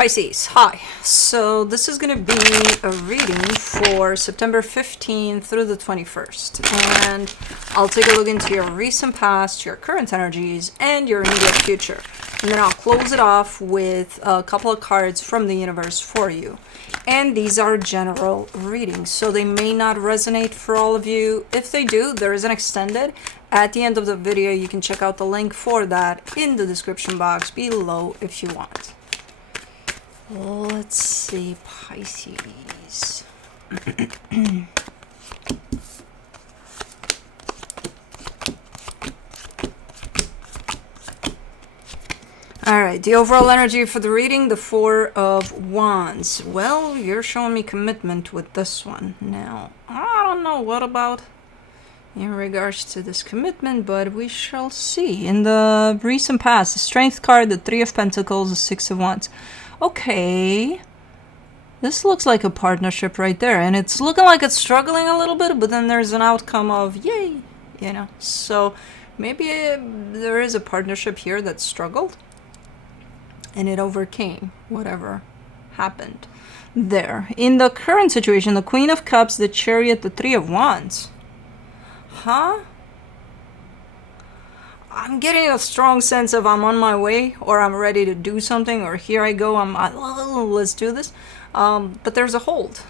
Pisces, hi. So this is going to be a reading for September 15th through the 21st. And I'll take a look into your recent past, your current energies, and your immediate future. And then I'll close it off with a couple of cards from the universe for you. And these are general readings, so they may not resonate for all of you. If they do, there is an extended. At the end of the video, you can check out the link for that in the description box below if you want. Let's see, Pisces. All right, the overall energy for the reading, the Four of Wands. Well, you're showing me commitment with this one. Now, I don't know what about in regards to this commitment, but we shall see. In the recent past, the Strength card, the Three of Pentacles, the Six of Wands. Okay, this looks like a partnership right there, and it's looking like it's struggling a little bit, but then there's an outcome of yay, you know. So maybe there is a partnership here that struggled and it overcame whatever happened there. In the current situation, the Queen of Cups, the Chariot, the Three of Wands. I'm getting a strong sense of I'm on my way, or I'm ready to do something, or here I go, let's do this. But there's a hold.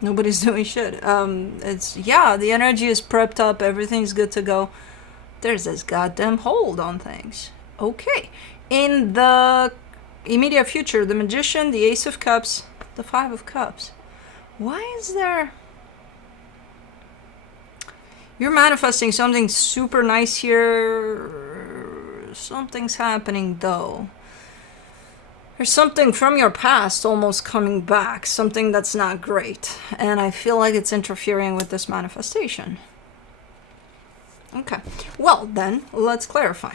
Nobody's doing shit. The energy is prepped up, everything's good to go. There's this goddamn hold on things. Okay. In the immediate future, the Magician, the Ace of Cups, the Five of Cups. Why is there... You're manifesting something super nice here. Something's happening though. There's something from your past almost coming back. Something that's not great. And I feel like it's interfering with this manifestation. Okay. Well, then, let's clarify.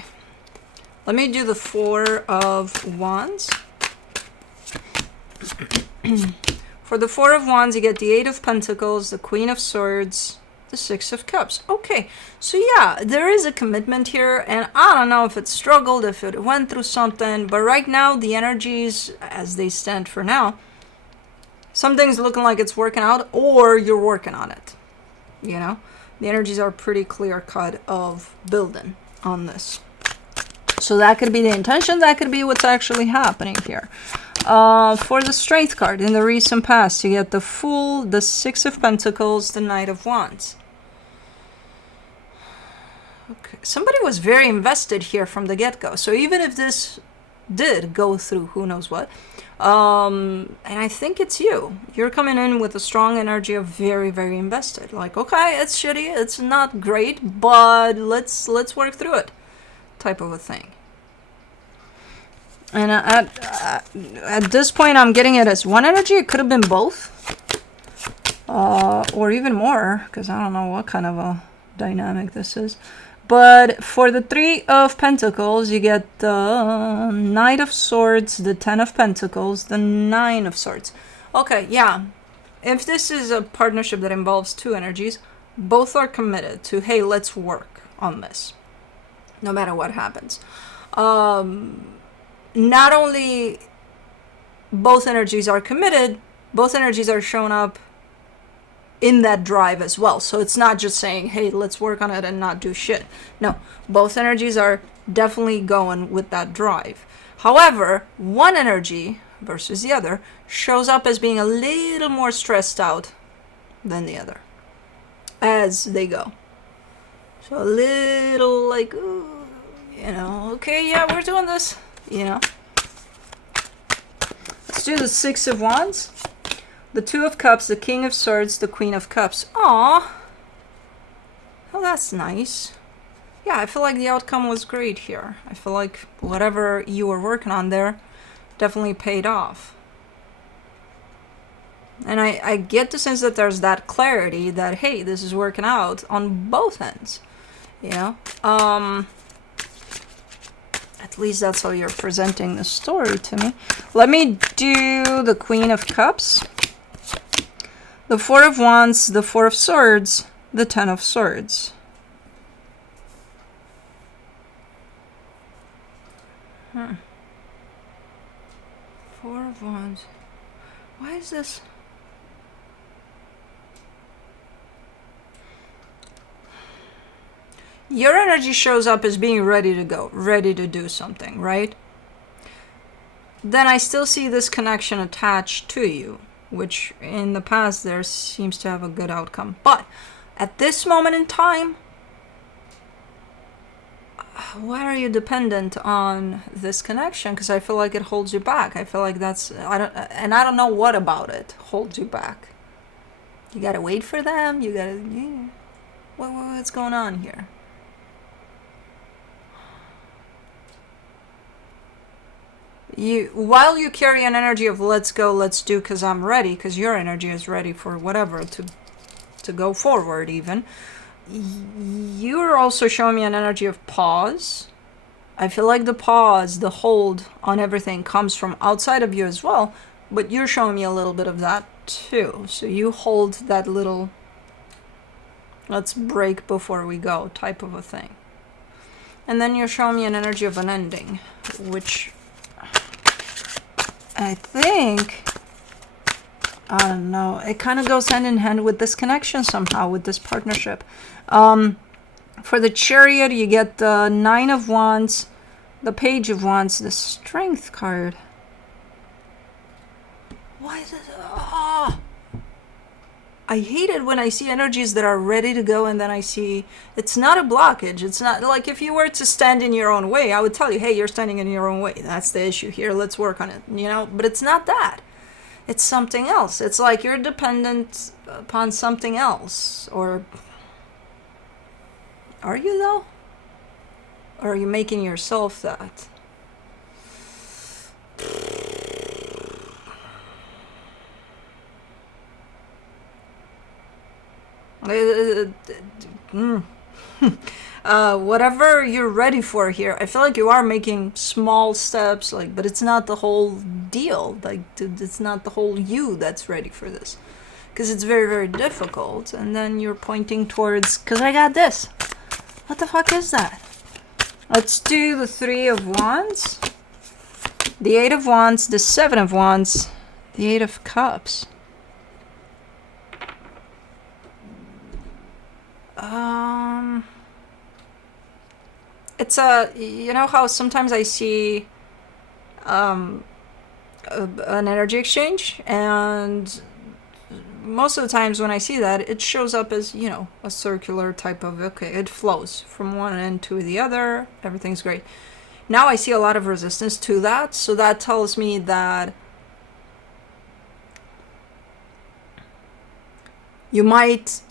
Let me do the Four of Wands. For the Four of Wands, you get the Eight of Pentacles, the Queen of Swords, the Six of Cups. Okay, so yeah, there is a commitment here, and I don't know if it struggled, if it went through something, but right now the energies as they stand for now, something's looking like it's working out, or you're working on it. You know, the energies are pretty clear cut of building on this. So that could be the intention, that could be what's actually happening here. For the Strength card, in the recent past, you get the Fool, the Six of Pentacles, the Knight of Wands. Okay. Somebody was very invested here from the get-go. So even if this did go through who knows what, and I think it's you. You're coming in with a strong energy of very, very invested. Like, okay, it's shitty, it's not great, but let's work through it, type of a thing. And at this point, I'm getting it as one energy. It could have been both. Or even more, because I don't know what kind of a dynamic this is. But for the Three of Pentacles, you get the Knight of Swords, the Ten of Pentacles, the Nine of Swords. Okay, yeah. If this is a partnership that involves two energies, both are committed to, hey, let's work on this, no matter what happens. Not only both energies are committed, both energies are showing up in that drive as well. So it's not just saying, hey, let's work on it and not do shit. No, both energies are definitely going with that drive. However, one energy versus the other shows up as being a little more stressed out than the other as they go. So a little like, ooh, you know, okay, yeah, we're doing this, you know. Let's do the Six of Wands. The Two of Cups, the King of Swords, the Queen of Cups. Aww. Oh, that's nice. Yeah, I feel like the outcome was great here. I feel like whatever you were working on there definitely paid off. And I get the sense that there's that clarity that, hey, this is working out on both ends. You know? At least that's how you're presenting the story to me. Let me do the Queen of Cups. The Four of Wands, the Four of Swords, the Ten of Swords. Four of Wands. Why is this? Your energy shows up as being ready to go, ready to do something, right? Then I still see this connection attached to you, which in the past there seems to have a good outcome. But at this moment in time, why are you dependent on this connection? Because I feel like it holds you back. I feel like that's, I don't know what about it holds you back. You gotta wait for them. You gotta, yeah. What's going on here? While you carry an energy of let's go, let's do, because I'm ready, because your energy is ready for whatever to go forward even. You're also showing me an energy of pause. I feel like the pause, the hold on everything comes from outside of you as well, but you're showing me a little bit of that too. So you hold that little let's break before we go type of a thing. And then you're showing me an energy of an ending, which I think, I don't know, it kind of goes hand in hand with this connection somehow, with this partnership. For the Chariot, you get the Nine of Wands, the Page of Wands, the Strength card. Why is it? Oh, I hate it when I see energies that are ready to go and then I see it's not a blockage. It's not like if you were to stand in your own way, I would tell you, hey, you're standing in your own way. That's the issue here. Let's work on it, you know? But it's not that. It's something else. It's like you're dependent upon something else. Or are you though? Or are you making yourself that? Whatever you're ready for here, I feel like you are making small steps, like, but it's not the whole deal. Like, it's not the whole you that's ready for this, because it's very, very difficult. And then you're pointing towards, because I got this. What the fuck is that? Let's do the Three of Wands, the Eight of Wands, the Seven of Wands, the Eight of Cups. It's you know how sometimes I see an energy exchange, and most of the times when I see that, it shows up as, you know, a circular type of, okay, it flows from one end to the other, everything's great. Now I see a lot of resistance to that, so that tells me that you might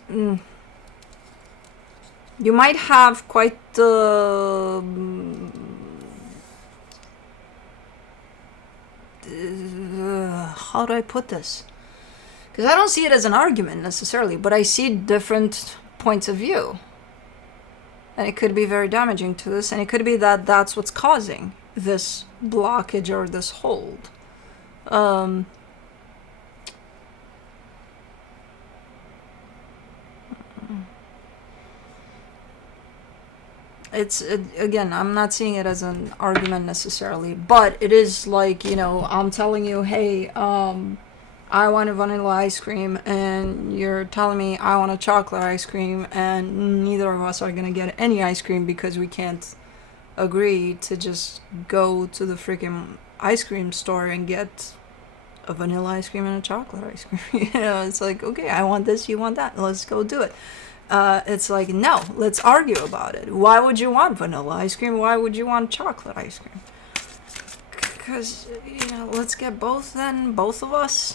have quite the how do I put this? Because I don't see it as an argument necessarily, but I see different points of view. And it could be very damaging to this, and it could be that that's what's causing this blockage or this hold. Again, I'm not seeing it as an argument necessarily, but it is like, you know, I'm telling you, hey, I want a vanilla ice cream, and you're telling me I want a chocolate ice cream, and neither of us are gonna get any ice cream because we can't agree to just go to the freaking ice cream store and get a vanilla ice cream and a chocolate ice cream. You know, it's like, okay, I want this, you want that, let's go do it. It's like, no, let's argue about it. Why would you want vanilla ice cream? Why would you want chocolate ice cream? Because, you know, let's get both then, both of us.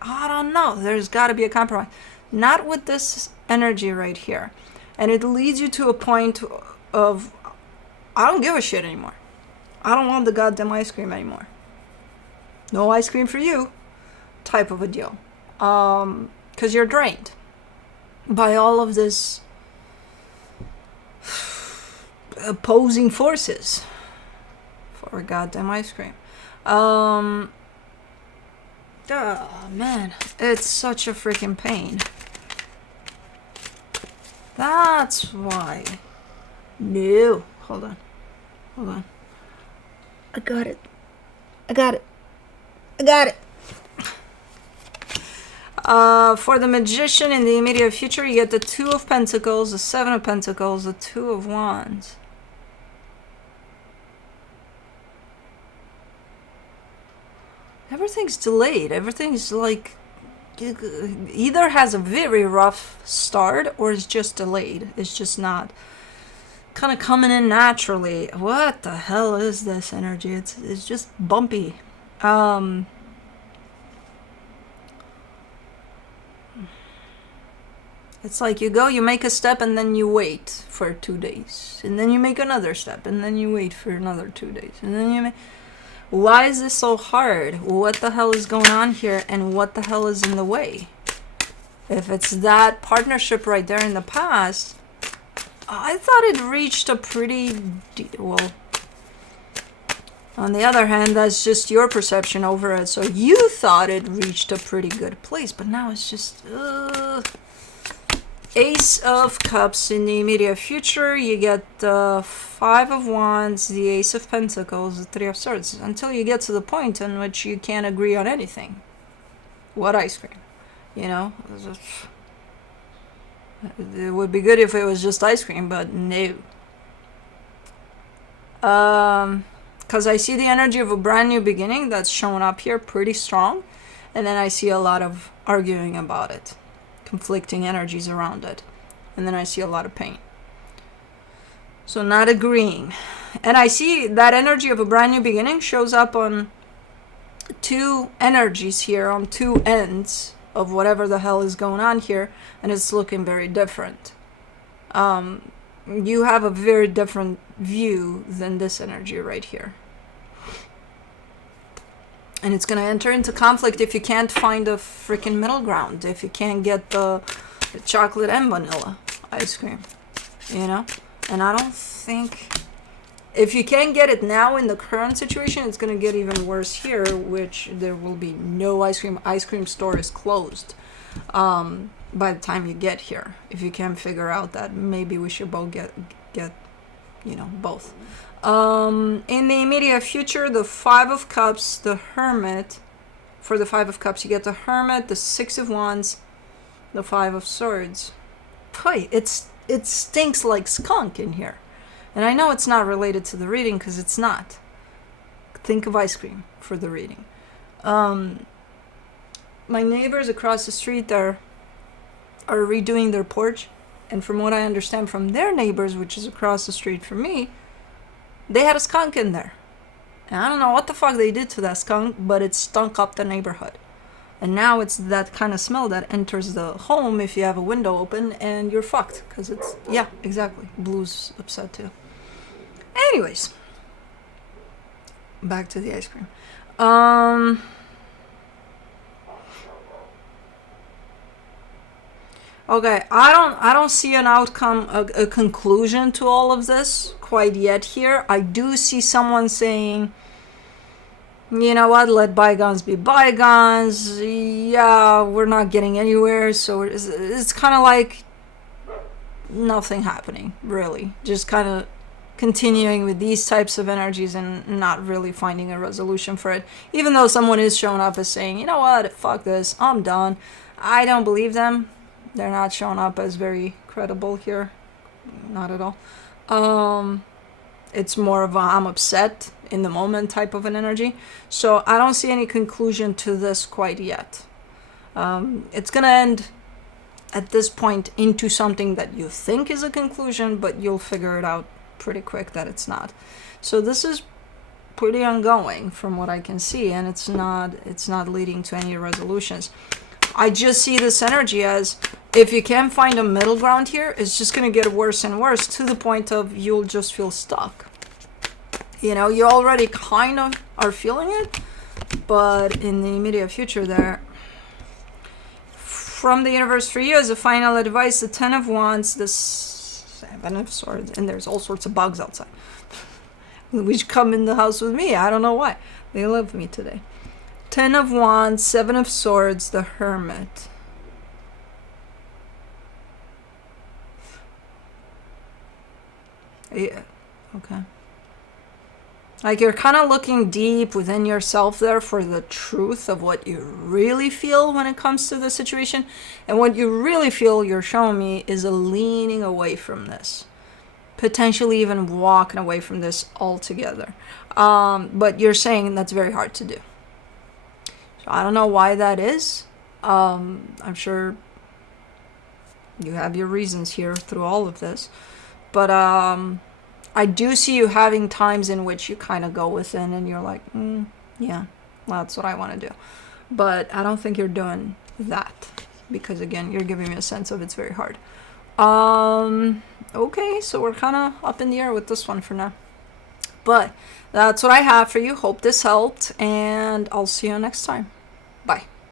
I don't know. There's got to be a compromise. Not with this energy right here. And it leads you to a point of, I don't give a shit anymore. I don't want the goddamn ice cream anymore. No ice cream for you type of a deal. Because you're drained by all of this opposing forces for a goddamn ice cream. Oh man, it's such a freaking pain. That's why. No, hold on. I got it. I got it. For the Magician in the immediate future, you get the Two of Pentacles, the Seven of Pentacles, the Two of Wands. Everything's delayed. Everything's like either has a very rough start or is just delayed. It's just not kind of coming in naturally. What the hell is this energy? It's just bumpy. It's like you go, you make a step, and then you wait for 2 days. And then you make another step, and then you wait for another 2 days. And then you make... Why is this so hard? What the hell is going on here? And what the hell is in the way? If it's that partnership right there in the past, I thought it reached a pretty... well, on the other hand, that's just your perception over it. So you thought it reached a pretty good place. But now it's just... Ace of Cups in the immediate future. You get the Five of Wands, the Ace of Pentacles, the Three of Swords. Until you get to the point in which you can't agree on anything. What ice cream? You know? It would be good if it was just ice cream, but no. Because I see the energy of a brand new beginning that's showing up here pretty strong. And then I see a lot of arguing about it. Conflicting energies around it. And then I see a lot of pain. So not agreeing. And I see that energy of a brand new beginning shows up on two energies here, on two ends of whatever the hell is going on here. And it's looking very different. You have a very different view than this energy right here. And it's going to enter into conflict if you can't find a freaking middle ground. If you can't get the chocolate and vanilla ice cream. You know? And I don't think... If you can't get it now in the current situation, it's going to get even worse here, which there will be no ice cream. Ice cream store is closed by the time you get here. If you can't figure out that, maybe we should both get you know, both. In the immediate future, the Five of Cups, the Hermit. For the Five of Cups, you get the Hermit, the Six of Wands, the Five of Swords. Boy, it stinks like skunk in here. And I know it's not related to the reading because it's not. Think of ice cream for the reading. My neighbors across the street there are redoing their porch. And from what I understand from their neighbors, which is across the street from me, they had a skunk in there. And I don't know what the fuck they did to that skunk, but it stunk up the neighborhood. And now it's that kind of smell that enters the home if you have a window open and you're fucked. Because it's, yeah, exactly. Blue's upset too. Anyways. Back to the ice cream. Okay, I don't see an outcome, a conclusion to all of this quite yet here. I do see someone saying, you know what, let bygones be bygones. Yeah, we're not getting anywhere. So it's kind of like nothing happening, really. Just kind of continuing with these types of energies and not really finding a resolution for it. Even though someone is showing up as saying, you know what, fuck this, I'm done. I don't believe them. They're not showing up as very credible here. Not at all. It's more of a I'm upset in the moment type of an energy. So I don't see any conclusion to this quite yet. It's going to end at this point into something that you think is a conclusion, but you'll figure it out pretty quick that it's not. So this is pretty ongoing from what I can see, and it's not leading to any resolutions. I just see this energy as if you can't find a middle ground here, it's just going to get worse and worse to the point of you'll just feel stuck. You know, you already kind of are feeling it, but in the immediate future there, from the universe for you as a final advice, the Ten of Wands, the Seven of Swords, and there's all sorts of bugs outside, which come in the house with me. I don't know why. They love me today. Ten of Wands, Seven of Swords, the Hermit. Yeah, okay. Like you're kind of looking deep within yourself there for the truth of what you really feel when it comes to the situation. And what you really feel, you're showing me, is a leaning away from this. Potentially even walking away from this altogether. But you're saying that's very hard to do. So I don't know why that is. I'm sure you have your reasons here through all of this. But I do see you having times in which you kind of go within and you're like, yeah, well, that's what I want to do. But I don't think you're doing that. Because again, you're giving me a sense of it's very hard. Okay, so we're kind of up in the air with this one for now. But that's what I have for you. Hope this helped. And I'll see you next time. Bye.